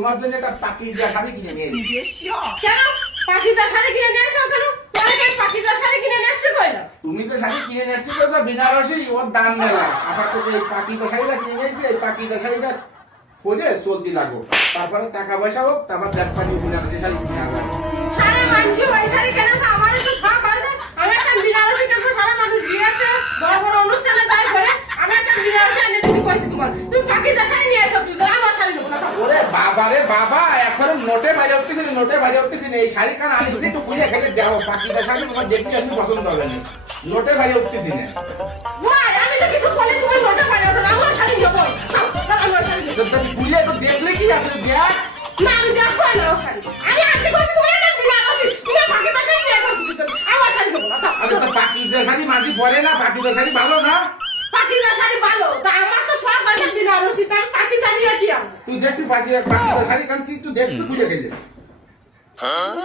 তোমার জন্য একটা পাকিজা শাড়ি কিনে নিয়ে এসেছি। কেন পাকিজা শাড়ি কিনে নিয়ে এসো কেন? পাকিজা শাড়ি কিনে নিয়ে আসতে কইলো। তুমি তো শাড়ি কিনে নিয়ে এসেছো তো বিনারসি, ওর দাম মেলা। আপাতত এই পাকিজা শাড়িটা কিনে নিয়ে এসেছি, এই পাকিজা শাড়িটা পরে চলতি লাগো, তারপরে টাকা পয়সা হোক, তারপর দেখ পানি বিনারসি শাড়ি কিনে আনবে। সারা মানছি ওই শাড়ি কেনাছে, আমার একটু শখ আছে। আমি একটা বিনারসি কিনবো, সারা মানুষ বিয়েতে বড় বড় অনুষ্ঠানে যায় ঘরে, আমি একটা বিনারসি এনে দিতে কইছি তোমার। তুমি পাকিজা শাড়ি নিয়ে এসো, তুই আমার শাড়ি নেবো না। ওরে বাবা রে বাবা, এখন নোটে বাইরে উঠতেছি, নোটে বাইরে উঠতেছি। এই শাড়ি কান আনিছি একটু খুলে খেলে যাও, পাকিজা শাড়ি তোমার দেখতে আমি পছন্দ হবে না, নোটে বাইরে উঠতেছি না। ভাই আমি তো কিছু বলি, তুমি নোটে পারি ওটা আমার শাড়ি নেবো। আমার শাড়ি নেবো। তুমি খুলে একটু দেখলে কি আছে দেখ। না আমি দেখবো না ওর শাড়ি। আমি আনতে কইছি তোমার একটা বিনারসি, তুমি পাকিজা শাড়ি নিয়ে এসো, আমার শাড়ি নেবো না। আরে তো পাকিজা শাড়ি মাঝি পরে না, পাকিজা শাড়ি ভালো না? পাকিজা শাড়ি ভালো, তা আমার তো শখ আছে বিনারসি, তা আমি পাকিজা নিয়ে কি আনবো? তুই দেখবি পাকিজা শাড়ি কান কি তুই দেখবি খুলে খেলে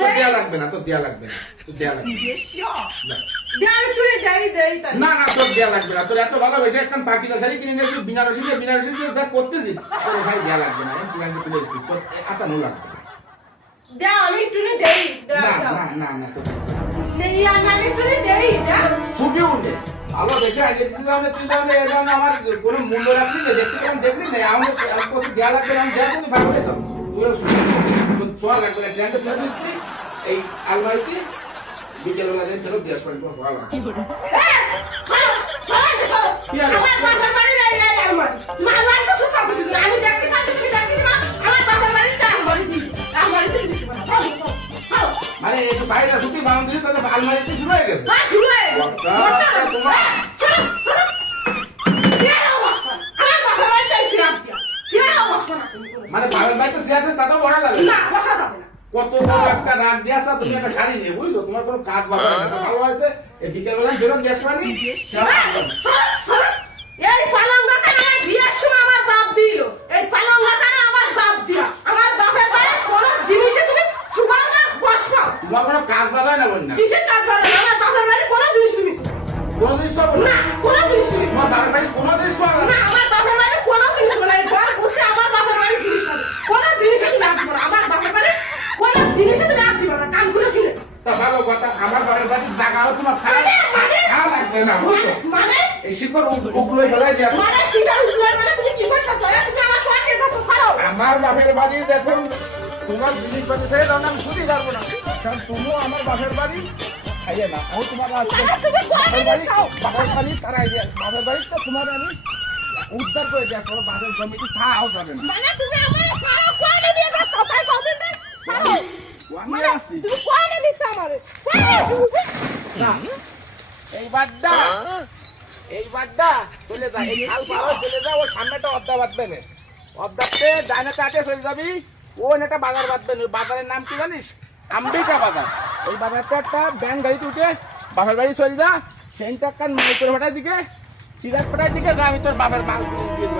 তো দেয়া লাগবে না, তো দেয়া লাগবে না, তো দেয়া লাগবে না। আমি চুরি দেই তাই। না না, তোর দেয়া লাগবে না, তোর এত ভালোবেসে একটা পাকিজা শাড়ি কিনে নিয়েছি, বিনারসি দিয়ে যা করতেছি, তোর শাড়ি দেয়া লাগবে না। আমি তুই তুলে দিচ্ছি, তোর আতানো লাগবে না। দাও আমি চুরি দেই। না না না না, তো নেই আমি চুরি দেই। দাও ছুটিও নেই, ভালোবেসে আগে দিচ্ছিলাম, তুই তাহলে এর জন্য আমার কোনো মূল্য রাখলি না, দেখতে কেমন দেখলি না, আমি কোথাও দেয়া লাগবে না, আমি দেয়া তুমি ভাবলে তো তুই ছোঁয়া লাগবে না, জ্যানটা তুলে দিচ্ছি এই আলমারিতে, বিকেলবেলা দিন ফেরত দিয়ে আসবেন। ভালো আমার বাবার বাড়ি নাই আমার। তোমার বাড়ি তো সুসা করছিস, আমি দেখতে চাই তুমি দেখতে দিবা। আমার বাবার বাড়ি চাই বাড়ি দিবি। আমার বাড়ি দিবি না। মানে একটু সাইডটা ছুটি বানান দিয়েছে, তাহলে আলমারিতে শুরু হয়ে গেছে। না শুরু হয়ে গেছে। তোমার আমার বাবার বাড়ি চাই সিরাপ দিয়া। সিরাপ বসবো না তুমি। মানে বাবার বাড়িতে চেয়ারে তাতেও বড়া যাবে না বসা যাবে না। কত বড় একটা রাগ দিয়েছা তুমি, একটা শাড়ি নিয়ে বুঝছো, তোমার কোনো কাজ বাবা না, ভালো হয়েছে এই বিকেলবেলা ফেরত দিয়ে আসবানি। এই পালঙ্গটা আমার বিয়ের সময় আমার বাপ দিল। এই পালঙ্গটা আমার বাপ দিয়া। আমার বাপের বাড়ি কোন জিনিসে তুমি সুবাও না বসবাও। তোমার কোনো কাজ বাবা না বোন না, কিসের কাজ বলে না? আমার বাপের বাড়ি কোন জিনিস তুমি কোনো জিনিস পাবো না, না, কোন জিনিস তুমি তোমার বাবার বাড়ি কোনো জিনিস পাবো না। না। আমার বাপের বাড়ি কোন জিনিস বলে ঘর ঘুরতে আমার বাপের বাড়ি জিনিস পাবে। কোন জিনিসে তুমি হাত দিবে না। আমার বাপের বাড়ি কোন জিনিসে তুমি হাত দিবে না। কান খুলে শুনে। তা ভালো কথা, আমার বাবার বাড়ির জায়গাও তোমার খাওয়া লাগবে না বুঝছো, মানে এই শিকড় উগলোই ফেলাই দিয়ে আসো। মানে শিকার উঠলে মানে তুমি কি করতেছো? তুমি আমার সাথে যাচ্ছো ছাড়ো। আমার বাপের বাড়ি দেখুন, তোমার জিনিসপাতি ছেড়ে দাও না, আমি শুধু পারবো না, কারণ তুমিও আমার বাপের বাড়ি খাইয়ে না, আমি তোমার বাপের বাড়ি তারাই দিয়ে, বাপের বাড়ি তো তোমার আমি উদ্ধার করে দেওয়া, তোমার বাপের জমিটি খাওয়াও যাবে না। মানে তুমি আমার ছাড়ো, কোয়ালে দিয়ে যাচ্ছ, তাই কবেন না? ছাড়ো। আমি আসছি তুমি কোয়ালে দিচ্ছ আমারে। না, এইবারটা চলে যা, এই খাল পাড়া চলে যা, ওর সামনেটা অদ্দা বাঁধবে না, অদ্দাতে ডাইনাতে আটে চলে যাবি, ও একটা বাজার বাঁধবেন, ওই বাজারের নাম কি জানিস? আম্বিকা বাজার। ওই বাজারটা একটা ব্যান গাড়িতে উঠে বাপের বাড়ি চলে যা, সেইটা একটা নৌকর ভাটার দিকে, সিরাজ ভাটার দিকে যা, আমি তোর বাপের মাল দিয়ে দেবো।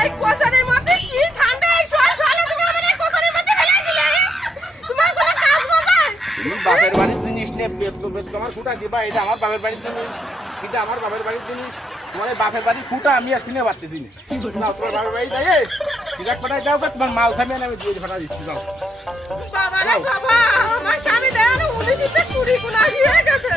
এই কোসানের মধ্যে কি ঠান্ডা, এই সকালে তুমি আমার এই কোসানের মধ্যে ফেলে দিলে। তোমার কোনো কাজ বাজায়? তুমি বাপের বাড়ির জিনিস নিয়ে বেদ আমার ফুটা দিবা, এটা আমার বাপের বাড়ির জিনিস, এটা আমার বাপের বাড়ির জিনিস, তোমার এই বাপের বাড়ির ফুটা আমি আর কিনে পারতেছি না। যাও তোমার বাপের বাড়ি যাই, সিরাজ ফাটাই যাও, তোমার মাল থামিয়ে আমি দিয়ে ফাটা দিচ্ছি, যাও। বাবা রে বাবা, আমার স্বামী দেয় 19 20 হয়ে গেছে।